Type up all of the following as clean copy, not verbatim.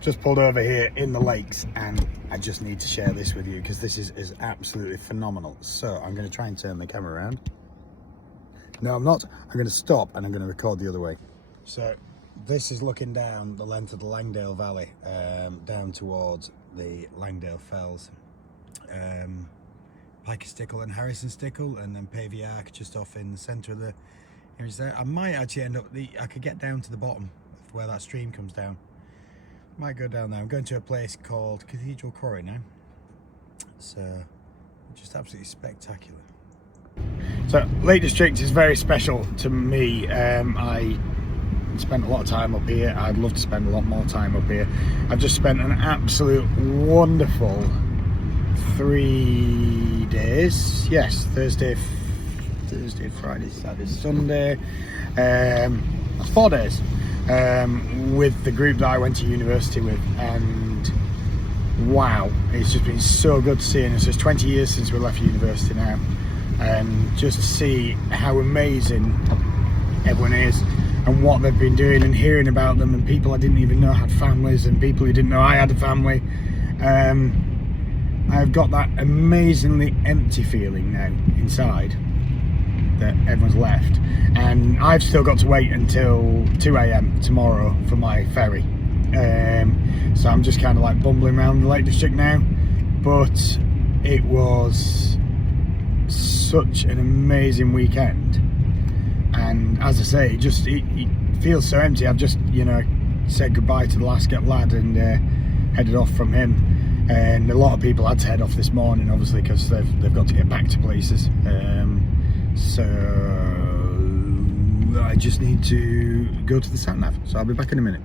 just pulled over here in the lakes, and I just need to share this with you because this is absolutely phenomenal. So I'm going to try and turn the camera around. No, I'm not. I'm going to stop and I'm going to record the other way. So this is looking down the length of the Langdale Valley, down towards the Langdale Fells, Piker Stickle and Harrison Stickle, and then Pavey Ark just off in the centre of the image there. I might actually end up, I could get down to the bottom of where that stream comes down. Might go down there. I'm going to a place called Cathedral Quarry now. So just absolutely spectacular. So Lake District is very special to me. I spent a lot of time up here. I'd love to spend a lot more time up here. I've just spent an absolute wonderful 3 days. Yes, Thursday, Friday, Saturday, Sunday. That's 4 days with the group that I went to university with, and wow, it's just been so good to see. And it's just 20 years since we left university now, and just to see how amazing everyone is and what they've been doing, and hearing about them, and people I didn't even know had families, and people who didn't know I had a family. I've got that amazingly empty feeling now inside that everyone's left, and I've still got to wait until 2 AM tomorrow for my ferry. So I'm just kind of like bumbling around the Lake District now, but it was such an amazing weekend. And as I say, it feels so empty. I've just, said goodbye to the last lad and headed off from him. And a lot of people had to head off this morning, obviously, because they've got to get back to places. So I just need to go to the sat-nav. So I'll be back in a minute.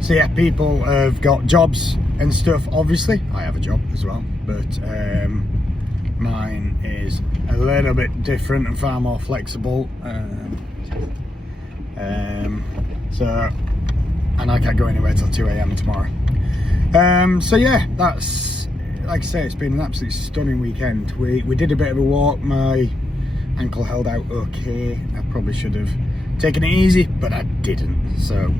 So yeah, people have got jobs and stuff. Obviously, I have a job as well, but mine is a little bit different and far more flexible. And I can't go anywhere till 2 AM tomorrow. So yeah, that's, like I say, it's been an absolutely stunning weekend. We did a bit of a walk. My ankle held out okay. I probably should have taken it easy, but I didn't. So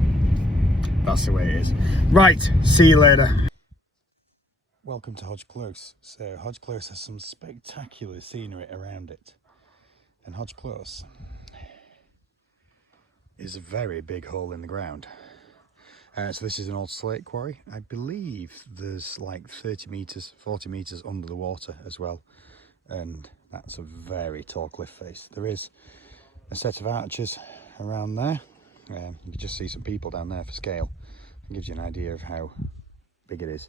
that's the way it is. Right, see you later. Welcome to Hodge Close. So Hodge Close has some spectacular scenery around it, and Hodge Close is a very big hole in the ground. So this is an old slate quarry. I believe there's like 30 metres, 40 metres under the water as well, and that's a very tall cliff face. There is a set of arches around there. You can just see some people down there for scale. It gives you an idea of how big it is.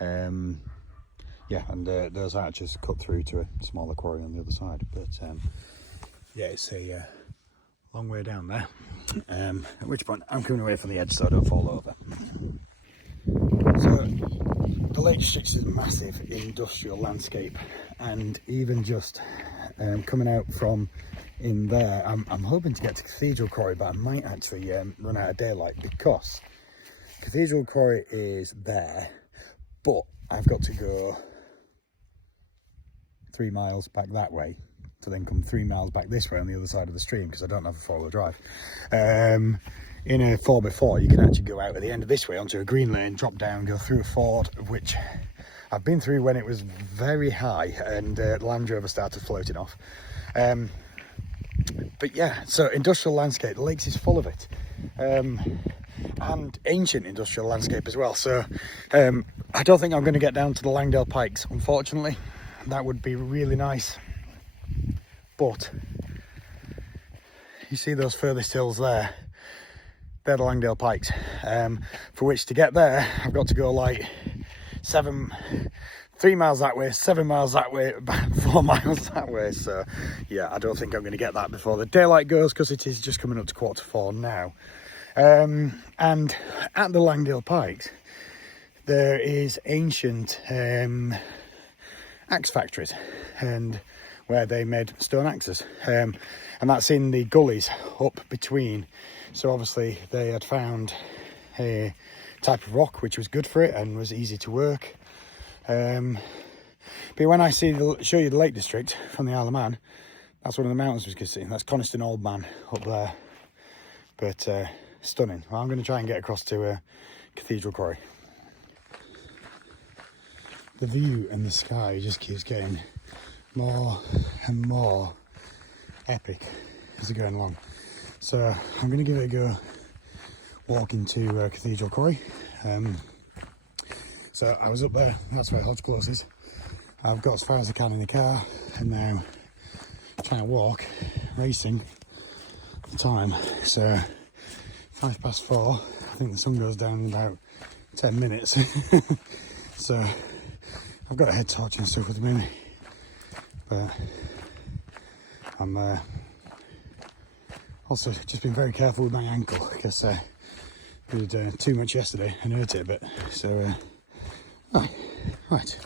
Yeah, and those arches cut through to a smaller quarry on the other side. But yeah, it's a long way down there. At which point I'm coming away from the edge so I don't fall over. So the Lake District is a massive industrial landscape, and even just coming out from in there, I'm hoping to get to Cathedral Quarry, but I might actually run out of daylight, because Cathedral Quarry is there, but I've got to go 3 miles back that way to then come 3 miles back this way on the other side of the stream, because I don't have a four-wheel drive. In a 4x4 you can actually go out at the end of this way onto a green lane, drop down, go through a ford, of which I've been through when it was very high and the Land Rover started floating off. But yeah, so industrial landscape, the lakes is full of it, and ancient industrial landscape as well. So I don't think I'm going to get down to the Langdale Pikes, unfortunately. That would be really nice, but you see those furthest hills there, they're the Langdale Pikes, for which to get there I've got to go like 3 miles that way, 7 miles that way, 4 miles that way. So yeah, I don't think I'm going to get that before the daylight goes, because it is just coming up to 3:45 now. And at the Langdale Pikes there is ancient axe factories, and where they made stone axes, and that's in the gullies up between. So obviously they had found a type of rock which was good for it and was easy to work. But when I show you the Lake District from the Isle of Man, that's one of the mountains we can see. That's Coniston Old Man up there. But stunning. Well, I'm going to try and get across to Cathedral Quarry. The view and the sky just keeps getting more and more epic as they're going along. So I'm going to give it a go walking to Cathedral Quarry. So I was up there, that's where Hodge Close is. I've got as far as I can in the car and now trying to walk, racing the time. So 4:05, I think the sun goes down in about 10 minutes. So I've got a head torch and stuff with me, but I'm also just been very careful with my ankle because I did too much yesterday and hurt it a bit. So right,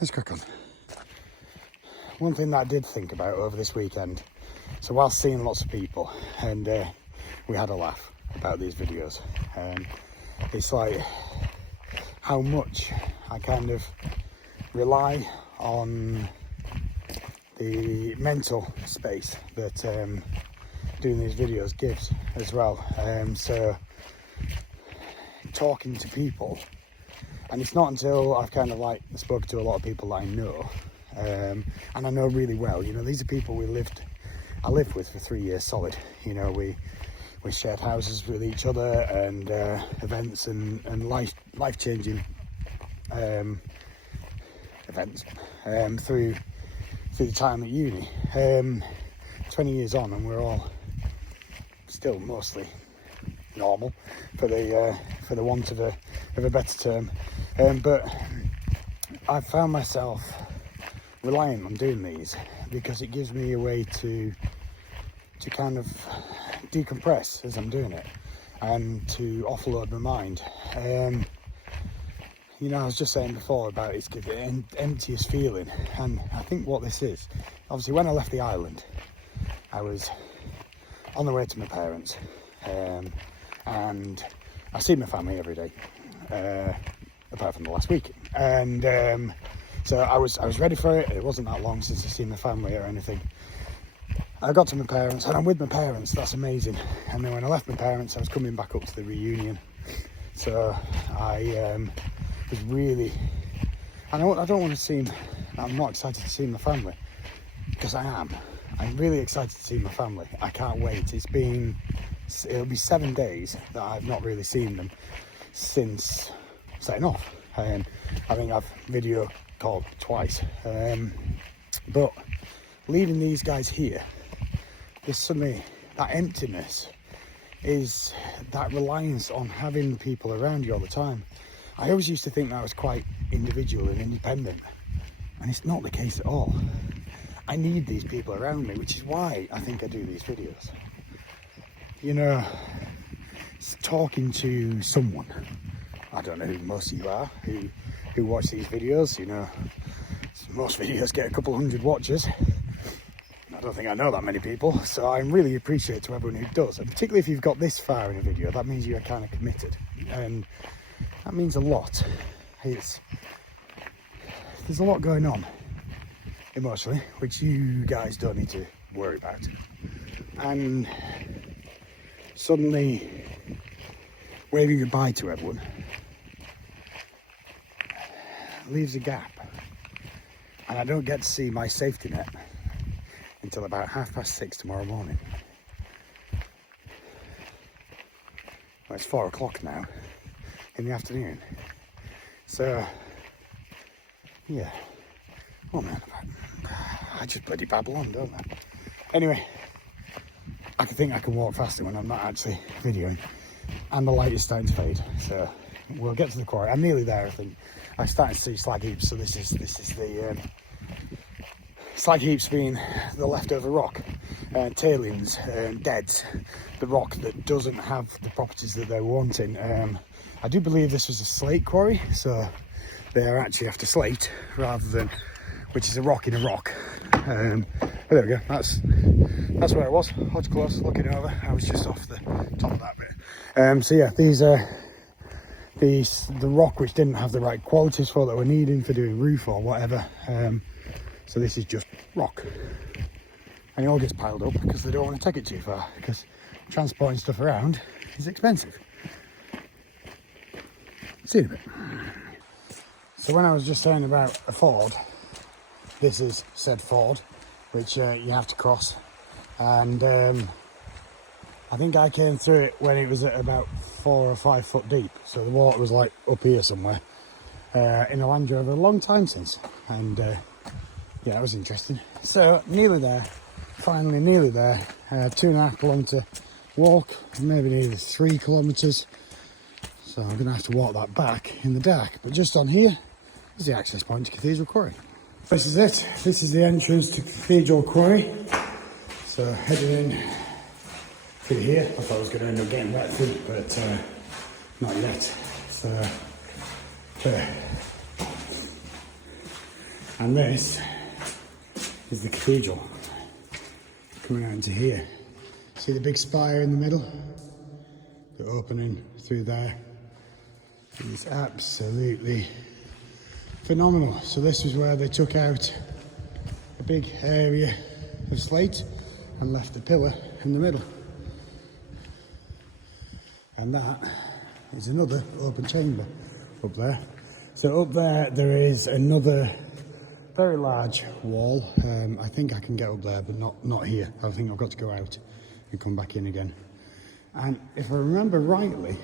let's crack on. One thing that I did think about over this weekend, so whilst seeing lots of people, and we had a laugh about these videos, it's like how much I kind of rely on the mental space that doing these videos gives as well. So talking to people, and it's not until I've kind of like spoken to a lot of people that I know, and I know really well, you know, these are people I lived with for 3 years solid. You know, we shared houses with each other, and events and life-changing events through the time at uni. 20 years on, and we're all still mostly normal, for the want of a better term. But I've found myself relying on doing these because it gives me a way to kind of decompress as I'm doing it and to offload my mind. You know, I was just saying before about it's the emptiest feeling, and I think what this is, obviously when I left the island, I was on the way to my parents, and I see my family every day, apart from the last week, and so I was ready for it. It wasn't that long since I seen my family or anything. I got to my parents, and I'm with my parents, that's amazing. And then when I left my parents, I was coming back up to the reunion, so I was really, and I don't want to seem, I'm not excited to see my family, because I'm really excited to see my family. I can't wait. It'll be 7 days that I've not really seen them since setting off. I think I've video called twice, but leaving these guys here, there's suddenly that emptiness, is that reliance on having people around you all the time. I always used to think that I was quite individual and independent, and it's not the case at all. I need these people around me, which is why I think I do these videos. You know, talking to someone, I don't know who most of you are who watch these videos. You know, most videos get a couple hundred watches. I don't think I know that many people, so I really appreciate to everyone who does, and particularly if you've got this far in a video, that means you're kind of committed, and that means a lot. There's a lot going on emotionally, which you guys don't need to worry about, and suddenly waving goodbye to everyone leaves a gap, and I don't get to see my safety net until about 6:30 tomorrow morning. Well, it's 4 o'clock now in the afternoon, so yeah. Oh man, I just bloody babble on, don't I? Anyway, I think I can walk faster when I'm not actually videoing, and the light is starting to fade, so we'll get to the quarry. I'm nearly there, I think. I'm starting to see slag heaps, so this is the slag heaps being the leftover rock, tailings, deads, the rock that doesn't have the properties that they're wanting. I do believe this was a slate quarry, so they are actually after slate rather than, which is a rock in a rock. But there we go, that's where I was, Hodge Close, looking over. I was just off the top of that bit. So yeah, these are the rock which didn't have the right qualities for that we're needing for doing roof or whatever. So this is just rock, and it all gets piled up because they don't want to take it too far, because transporting stuff around is expensive. See you in a bit. So when I was just saying about a ford, this is said ford, which you have to cross. And I think I came through it when it was at about 4 or 5 foot deep. So the water was like up here somewhere in a Land Rover a long time since. And yeah, it was interesting. So nearly there, finally nearly there. 2.5 kilometre walk, maybe nearly 3 kilometres. So I'm going to have to walk that back in the dark. But just on here is the access point to Cathedral Quarry. This is it. This is the entrance to Cathedral Quarry. So heading in through here. I thought I was going to end up getting back through, but not yet. So, and this is the cathedral. Coming out into here. See the big spire in the middle? The opening through there is absolutely phenomenal. So this was where they took out a big area of slate and left the pillar in the middle. And that is another open chamber up there. So up there, there is another very large wall. I think I can get up there, but not here. I think I've got to go out and come back in again. And if I remember rightly,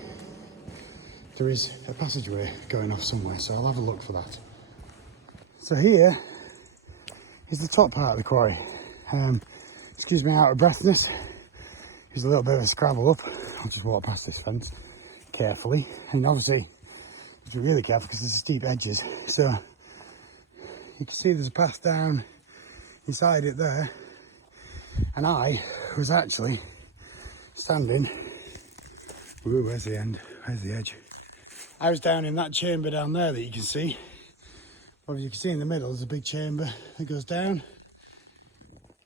there is a passageway going off somewhere, so I'll have a look for that. So here is the top part of the quarry. Excuse me out of breathness. There's a little bit of a scrabble up. I'll just walk past this fence carefully. And obviously, you have to be really careful because there's steep edges. So you can see there's a path down inside it there. And I was actually standing, ooh, where's the end? Where's the edge? I was down in that chamber down there that you can see. Well, you can see in the middle, there's a big chamber that goes down.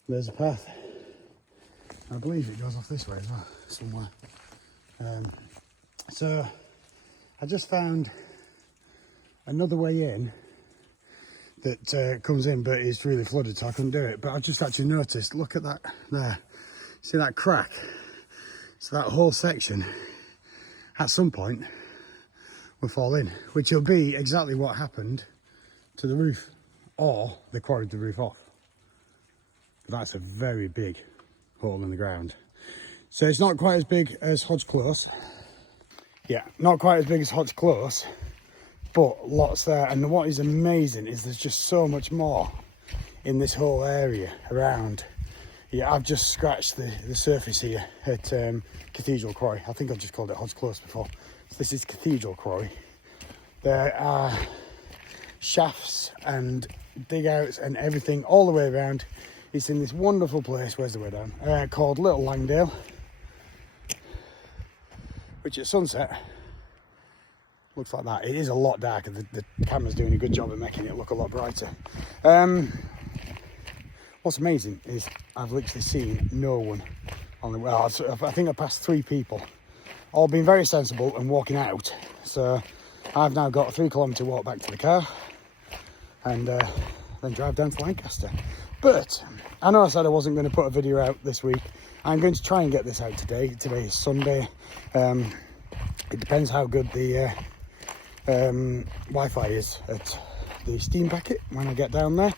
There's a path. I believe it goes off this way as well, somewhere. So I just found another way in that comes in, but it's really flooded, so I couldn't do it. But I just actually noticed, look at that there. See that crack? So that whole section, at some point, will fall in, which will be exactly what happened to the roof, or they quarried the roof off. But that's a very big hole in the ground. So it's not quite as big as Hodge Close. Yeah, not quite as big as Hodge Close, but lots there. And what is amazing is there's just so much more in this whole area around. Yeah, I've just scratched the surface here at Cathedral Quarry. I think I've just called it Hodge Close before. So this is Cathedral Quarry. There are shafts and dig outs and everything all the way around. It's in this wonderful place, where's the way down, called Little Langdale, which at sunset looks like that. It is a lot darker. The camera's doing a good job of making it look a lot brighter. What's amazing is I've literally seen no one on the way. I think I passed 3 people, all being very sensible and walking out. So I've now got a 3 kilometre walk back to the car and then drive down to Lancaster. But I know I said I wasn't going to put a video out this week. I'm going to try and get this out today. Today is Sunday. It depends how good the Wi-Fi is at the Steam packet when I get down there.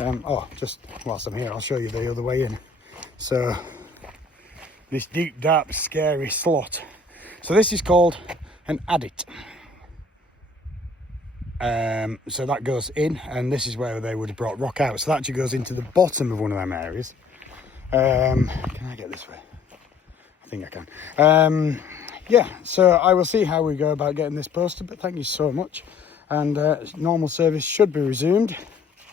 Oh, just whilst I'm here, I'll show you the other way in. So this deep, dark, scary slot. So this is called an adit. So that goes in, and this is where they would have brought rock out. So that actually goes into the bottom of one of them areas. Can I get this way? I think I can. Yeah, so I will see how we go about getting this posted, but thank you so much. And normal service should be resumed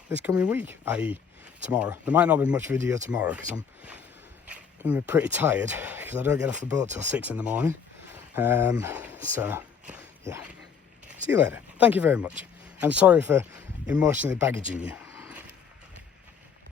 this coming week, i.e. tomorrow. There might not be much video tomorrow because I'm going to be pretty tired because I don't get off the boat till 6 in the morning. So, yeah. See you later. Thank you very much. And sorry for emotionally baggaging you.